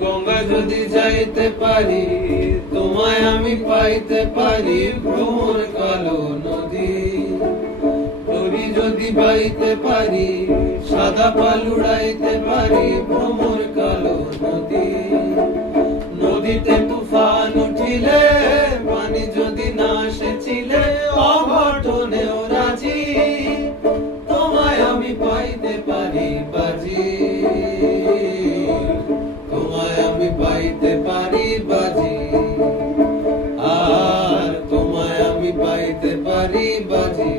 গঙ্গা যদি যাইতে পারি, তোমায় আমি পাইতে পারি ভ্রমর কালো নদী। তরি যদি পাইতে পারি, সাদা পাল উড়াইতে পারি ভ্রমর কালো নদী। নদীতে তুফান উঠিলে, পানি যদি না সেচিলে, অঘটনেও রাজি তোমায় আমি পাইতে পারি বাজি। তোমায় আমি পাইতে পারি বাজি, আর তোমায় আমি পাইতে পারি বাজি।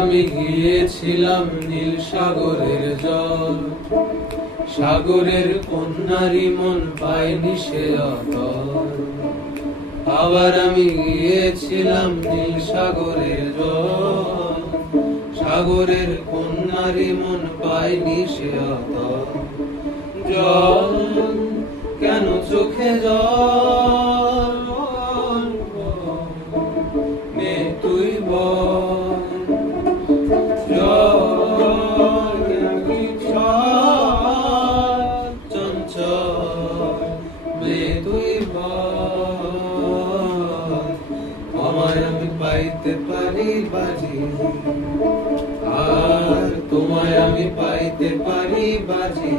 আমি গিয়েছিলাম নীল সাগরের জল, সাগরের কন্যারি মন পায়নি সে অতল। আবার আমি গিয়েছিলাম নীল সাগরের জল, সাগরের কন্যারি মন পায়নি সে অতল। জল কেন চোখে জল, মে তুই বল। তোমায় আমি পাইতে পারি বাজি, আর তোমায় আমি পাইতে পারি বাজি।